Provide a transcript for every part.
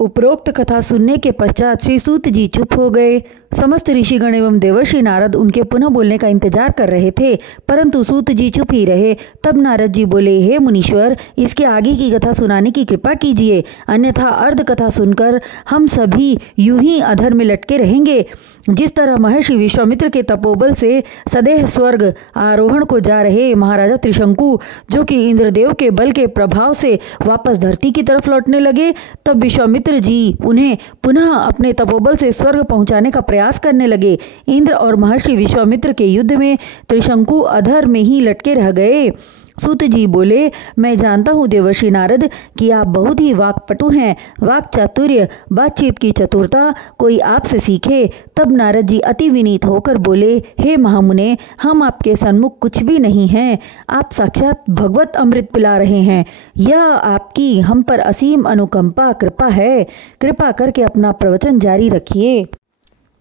उपरोक्त कथा सुनने के पश्चात श्री सूत जी चुप हो गए। समस्त ऋषिगण एवं देवर्षि नारद उनके पुनः बोलने का इंतजार कर रहे थे, परंतु सूत जी चुप ही रहे। तब नारद जी बोले, हे मुनीश्वर, इसके आगे की कथा सुनाने की कृपा कीजिए, अन्यथा अर्ध कथा सुनकर हम सभी यूं ही अधर में लटके रहेंगे। जिस तरह महर्षि विश्वामित्र के तपोबल से सदैह स्वर्ग आरोहण को जा रहे महाराजा त्रिशंकु, जो कि इंद्रदेव के बल के प्रभाव से वापस धरती की तरफ लौटने लगे, तब विश्वामित्र जी उन्हें पुनः अपने तपोबल से स्वर्ग पहुंचाने का प्रयास करने लगे। इंद्र और महर्षि विश्वामित्र के युद्ध में त्रिशंकु अधर में ही लटके रह गए। सूत जी बोले, मैं जानता हूँ देवर्षि नारद कि आप बहुत ही वाक्पटु हैं। वाक चातुर्य, बातचीत की चतुरता कोई आपसे सीखे। तब नारद जी अति विनीत होकर बोले, हे महामुने, हम आपके सन्मुख कुछ भी नहीं हैं। आप साक्षात भगवत अमृत पिला रहे हैं। यह आपकी हम पर असीम अनुकंपा कृपा है। कृपा करके अपना प्रवचन जारी रखिए।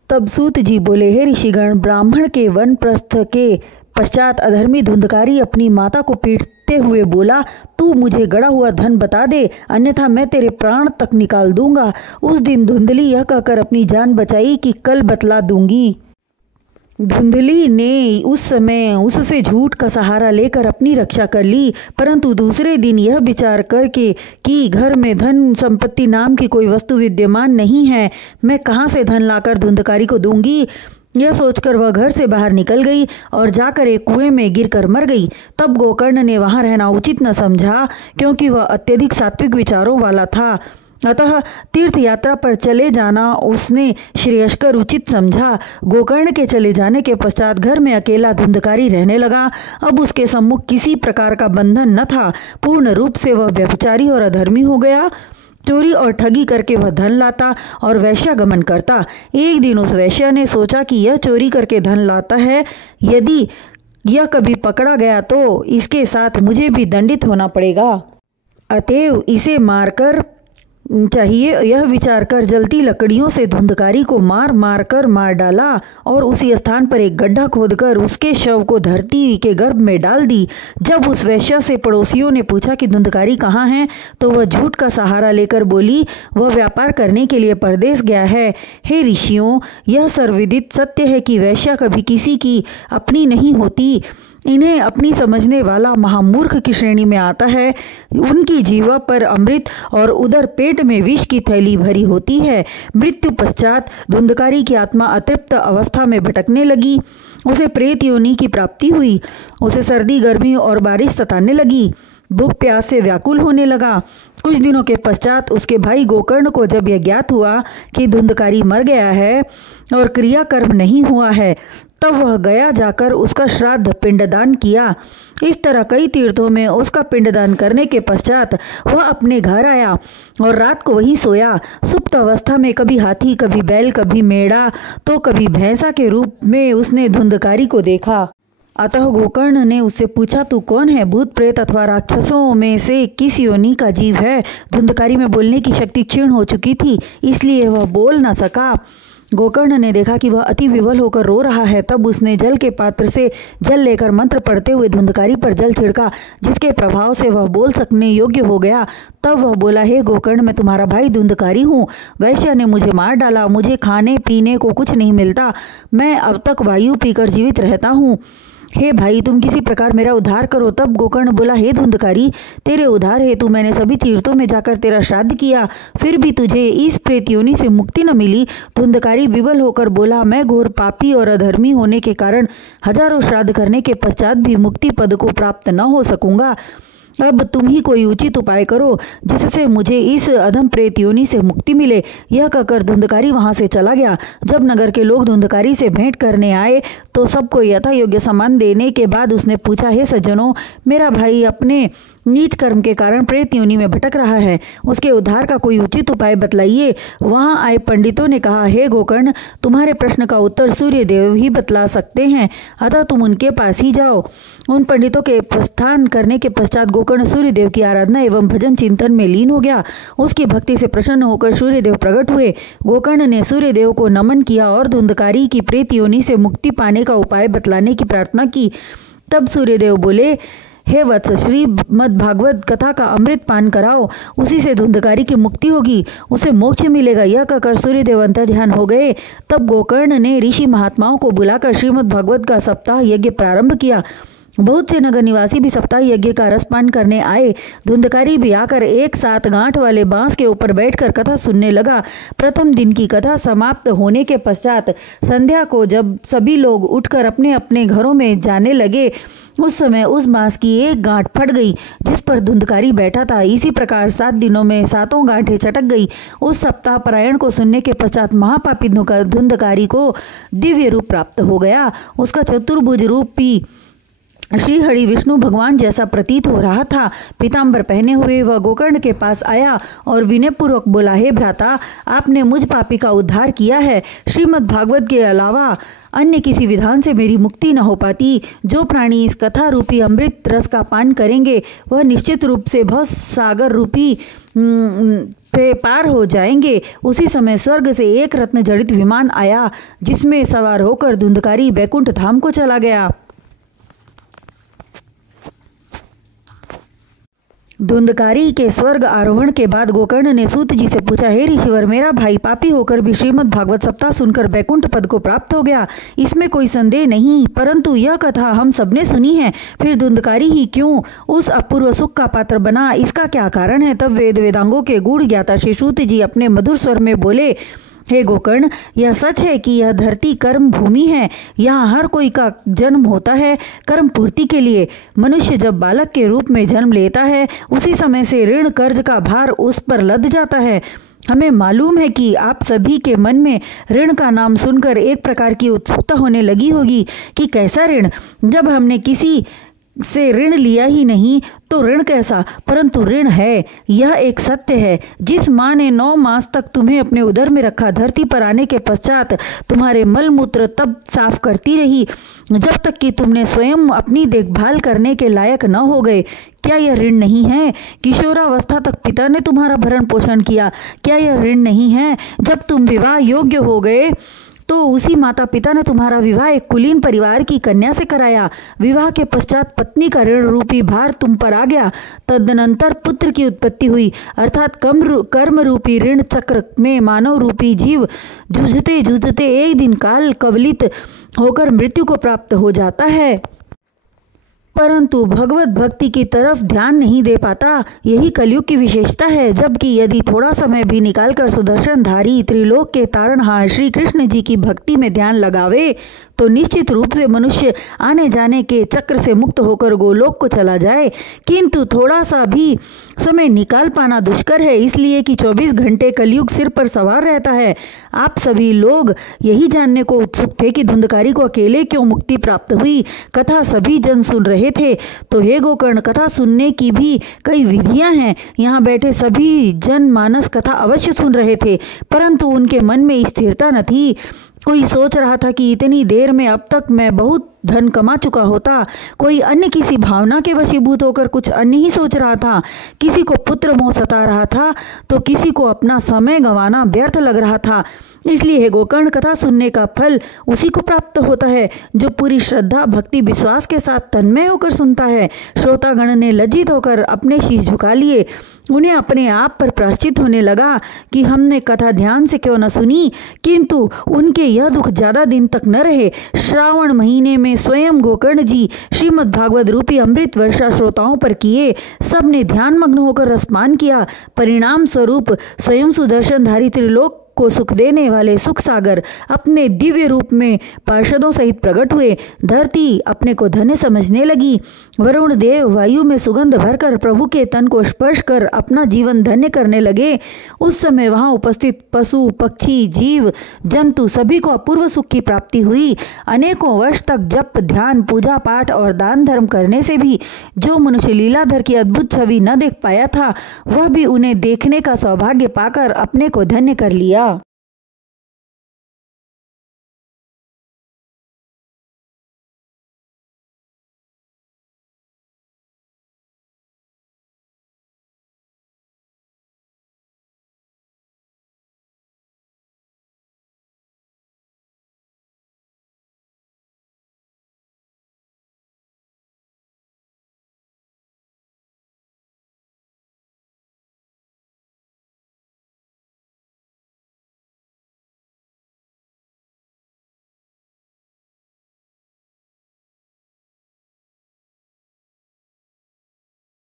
तब सूत जी बोले, हे ऋषिगण, ब्राह्मण के वनप्रस्थ के पश्चात अधर्मी धुंधकारी अपनी माता को पीटते हुए बोला, तू मुझे गड़ा हुआ धन बता दे, अन्यथा मैं तेरे प्राण तक निकाल दूंगा। उस दिन धुंधली यह कहकर अपनी जान बचाई कि कल बतला दूंगी। धुंधली ने उस समय उससे झूठ का सहारा लेकर अपनी रक्षा कर ली, परंतु दूसरे दिन यह विचार करके कि घर में धन संपत्ति नाम की कोई वस्तु विद्यमान नहीं है, मैं कहाँ से धन लाकर धुंधकारी को दूंगी, यह सोचकर वह घर से बाहर निकल गई और जाकर एक कुएं में गिरकर मर गई। तब गोकर्ण ने वहां रहना उचित न समझा, क्योंकि वह अत्यधिक सात्विक विचारों वाला था। अतः तीर्थ यात्रा पर चले जाना उसने श्रेयस्कर उचित समझा। गोकर्ण के चले जाने के पश्चात घर में अकेला धुंधकारी रहने लगा। अब उसके सम्मुख किसी प्रकार का बंधन न था। पूर्ण रूप से वह व्यभिचारी और अधर्मी हो गया। चोरी और ठगी करके वह धन लाता और वैश्यागमन करता। एक दिन उस वैश्या ने सोचा कि यह चोरी करके धन लाता है, यदि यह कभी पकड़ा गया तो इसके साथ मुझे भी दंडित होना पड़ेगा, अतएव इसे मारकर चाहिए। यह विचार कर जलती लकड़ियों से धुंधकारी को मार डाला और उसी स्थान पर एक गड्ढा खोदकर उसके शव को धरती के गर्भ में डाल दी। जब उस वैश्या से पड़ोसियों ने पूछा कि धुंधकारी कहाँ है, तो वह झूठ का सहारा लेकर बोली, वह व्यापार करने के लिए परदेश गया है। हे ऋषियों, यह सर्वविदित सत्य है कि वैश्या कभी किसी की अपनी नहीं होती। इन्हें अपनी समझने वाला महामूर्ख की श्रेणी में आता है। उनकी जीवा पर अमृत और उधर पेट में विष की थैली भरी होती है। मृत्यु पश्चात धुंधकारी की आत्मा अतृप्त अवस्था में भटकने लगी। उसे प्रेत योनि की प्राप्ति हुई। उसे सर्दी, गर्मी और बारिश सताने लगी। भूख प्यास से व्याकुल होने लगा। कुछ दिनों के पश्चात उसके भाई गोकर्ण को जब यह ज्ञात हुआ कि धुंधकारी मर गया है और क्रियाकर्म नहीं हुआ है, तब वह गया जाकर उसका श्राद्ध पिंडदान किया। इस तरह कई तीर्थों में उसका पिंडदान करने के पश्चात वह अपने घर आया और रात को वहीं सोया। सुप्त अवस्था में कभी हाथी, कभी बैल, कभी मेढ़ा, तो कभी भैंसा के रूप में उसने धुंधकारी को देखा। अतः गोकर्ण ने उससे पूछा, तू कौन है? भूत प्रेत अथवा राक्षसों में से किस योनि का जीव है? धुंधकारी में बोलने की शक्ति क्षीण हो चुकी थी, इसलिए वह बोल न सका। गोकर्ण ने देखा कि वह अति विवल होकर रो रहा है। तब उसने जल के पात्र से जल लेकर मंत्र पढ़ते हुए धुंधकारी पर जल छिड़का, जिसके प्रभाव से वह बोल सकने योग्य हो गया। तब वह बोला, हे गोकर्ण, मैं तुम्हारा भाई धुंधकारी हूँ। वैश्य ने मुझे मार डाला। मुझे खाने पीने को कुछ नहीं मिलता। मैं अब तक वायु पीकर जीवित रहता हूँ। हे भाई, तुम किसी प्रकार मेरा उद्धार करो। तब गोकर्ण बोला, हे धुंधकारी, तेरे उद्धार हेतु मैंने सभी तीर्थों में जाकर तेरा श्राद्ध किया, फिर भी तुझे इस प्रेत योनि से मुक्ति न मिली। धुंधकारी विवल होकर बोला, मैं घोर पापी और अधर्मी होने के कारण हजारों श्राद्ध करने के पश्चात भी मुक्ति पद को प्राप्त न हो सकूंगा। अब तुम ही कोई उचित उपाय करो जिससे मुझे इस अधम प्रेत योनि से मुक्ति मिले। यह कहकर धुंधकारी वहां से चला गया। जब नगर के लोग धुंधकारी से भेंट करने आए तो सबको यथा योग्य सम्मान देने के बाद उसने पूछा, हे सज्जनों, मेरा भाई अपने नीच कर्म के कारण प्रेत योनि में भटक रहा है, उसके उद्धार का कोई उचित उपाय बतलाइए। वहां आए पंडितों ने कहा, हे गोकर्ण, तुम्हारे प्रश्न का उत्तर सूर्य देव ही बतला सकते हैं, अतः तुम उनके पास ही जाओ। उन पंडितों के प्रस्थान करने के पश्चात गोकर्ण सूर्य देव की आराधना एवं भजन चिंतन में लीन हो गया। उसकी भक्ति से प्रसन्न होकर सूर्य देव प्रकट हुए। गोकर्ण ने सूर्य देव को नमन किया और धुंधकारी की प्रेत योनि से मुक्ति पाने का उपाय बतलाने की प्रार्थना की। तब सूर्य देव बोले, हे वत्स, श्रीमद् भागवत कथा का अमृत पान कराओ, उसी से धुंधकारी की मुक्ति होगी, उसे मोक्ष मिलेगा। यह कहकर सूर्यदेव अंतर ध्यान हो गए। तब गोकर्ण ने ऋषि महात्माओं को बुलाकर श्रीमद् भागवत का सप्ताह यज्ञ प्रारंभ किया। बहुत से नगर निवासी भी सप्ताह यज्ञ का रसपान करने आए। धुंधकारी भी आकर एक साथ गांठ वाले बांस के ऊपर बैठकर कथा सुनने लगा। प्रथम दिन की कथा समाप्त होने के पश्चात संध्या को जब सभी लोग उठकर अपने अपने घरों में जाने लगे, उस समय उस बांस की एक गांठ फट गई जिस पर धुंधकारी बैठा था। इसी प्रकार 7 दिनों में 7 गांठें चटक गई। उस सप्ताह पारायण को सुनने के पश्चात महापापी धुंधकारी को दिव्य रूप प्राप्त हो गया। उसका चतुर्भुज रूपी श्री हरि विष्णु भगवान जैसा प्रतीत हो रहा था। पीताम्बर पहने हुए वह गोकर्ण के पास आया और विनयपूर्वक बोला, हे भ्राता, आपने मुझ पापी का उद्धार किया है। श्रीमद् भागवत के अलावा अन्य किसी विधान से मेरी मुक्ति न हो पाती। जो प्राणी इस कथा रूपी अमृत रस का पान करेंगे वह निश्चित रूप से भव सागर रूपी पे पार हो जाएंगे। उसी समय स्वर्ग से एक रत्न जड़ित विमान आया जिसमें सवार होकर धुंधकारी बैकुंठ धाम को चला गया। धुंधकारी के स्वर्ग आरोहण के बाद गोकर्ण ने सूत जी से पूछा, हे ऋषिवर, मेरा भाई पापी होकर भी श्रीमद् भागवत सप्ताह सुनकर बैकुंठ पद को प्राप्त हो गया, इसमें कोई संदेह नहीं, परंतु यह कथा हम सबने सुनी है, फिर धुंधकारी ही क्यों उस अपूर्व सुख का पात्र बना, इसका क्या कारण है। तब वेद वेदांगों के गूढ़ ज्ञाता श्री सूत जी अपने मधुर स्वर में बोले, हे गोकर्ण, यह सच है कि यह धरती कर्म भूमि है। यहाँ हर कोई का जन्म होता है कर्म पूर्ति के लिए। मनुष्य जब बालक के रूप में जन्म लेता है उसी समय से ऋण कर्ज का भार उस पर लद जाता है। हमें मालूम है कि आप सभी के मन में ऋण का नाम सुनकर एक प्रकार की उत्सुकता होने लगी होगी कि कैसा ऋण, जब हमने किसी से ऋण लिया ही नहीं तो ऋण कैसा। परंतु ऋण है, यह एक सत्य है। जिस माँ ने 9 मास तक तुम्हें अपने उदर में रखा, धरती पर आने के पश्चात तुम्हारे मल मूत्र तब साफ करती रही जब तक कि तुमने स्वयं अपनी देखभाल करने के लायक न हो गए, क्या यह ऋण नहीं है। किशोरावस्था तक पिता ने तुम्हारा भरण पोषण किया, क्या यह ऋण नहीं है। जब तुम विवाह योग्य हो गए तो उसी माता पिता ने तुम्हारा विवाह एक कुलीन परिवार की कन्या से कराया। विवाह के पश्चात पत्नी का ऋण रूपी भार तुम पर आ गया। तदनंतर पुत्र की उत्पत्ति हुई, अर्थात कर्म रूपी ऋण चक्र में मानव रूपी जीव जूझते जूझते एक दिन काल कवलित होकर मृत्यु को प्राप्त हो जाता है, परंतु भगवत भक्ति की तरफ ध्यान नहीं दे पाता। यही कलयुग की विशेषता है। जबकि यदि थोड़ा समय भी निकालकर सुदर्शनधारी त्रिलोक के तारणहार श्री कृष्ण जी की भक्ति में ध्यान लगावे तो निश्चित रूप से मनुष्य आने जाने के चक्र से मुक्त होकर गोलोक को चला जाए। किंतु थोड़ा सा भी समय निकाल पाना दुष्कर है, इसलिए कि 24 घंटे कलयुग सिर पर सवार रहता है। आप सभी लोग यही जानने को उत्सुक थे कि धुंधकारी को अकेले क्यों मुक्ति प्राप्त हुई। कथा सभी जन सुन रहे थे। तो हे गोकर्ण, कथा सुनने की भी कई विधियां हैं। यहाँ बैठे सभी जन मानस कथा अवश्य सुन रहे थे, परंतु उनके मन में स्थिरता न थी। कोई सोच रहा था कि इतनी देर में अब तक मैं बहुत धन कमा चुका होता, कोई अन्य किसी भावना के वशीभूत होकर कुछ अन्य ही सोच रहा था। किसी को पुत्र मोह सता रहा था तो किसी को अपना समय गंवाना व्यर्थ लग रहा था। इसलिए हे गोकर्ण, कथा सुनने का फल उसी को प्राप्त होता है जो पूरी श्रद्धा भक्ति विश्वास के साथ तन्मय होकर सुनता है। श्रोतागण ने लज्जित होकर अपने शीश झुका लिए। उन्हें अपने आप पर प्रायश्चित होने लगा कि हमने कथा ध्यान से क्यों न सुनी, किंतु उनके यह दुख ज्यादा दिन तक न रहे। श्रावण महीने में स्वयं गोकर्ण जी श्रीमद् भागवत रूपी अमृत वर्षा श्रोताओं पर किए। सबने ध्यान मग्न होकर रसपान किया। परिणाम स्वरूप स्वयं सुदर्शनधारी त्रिलोक को सुख देने वाले सुख सागर अपने दिव्य रूप में पार्षदों सहित प्रकट हुए। धरती अपने को धन्य समझने लगी। वरुण देव वायु में सुगंध भरकर प्रभु के तन को स्पर्श कर अपना जीवन धन्य करने लगे। उस समय वहां उपस्थित पशु पक्षी जीव जंतु सभी को अपूर्व सुख की प्राप्ति हुई। अनेकों वर्ष तक जप ध्यान पूजा पाठ और दान धर्म करने से भी जो मनुष्य लीलाधर की अद्भुत छवि न देख पाया था, वह भी उन्हें देखने का सौभाग्य पाकर अपने को धन्य कर लिया।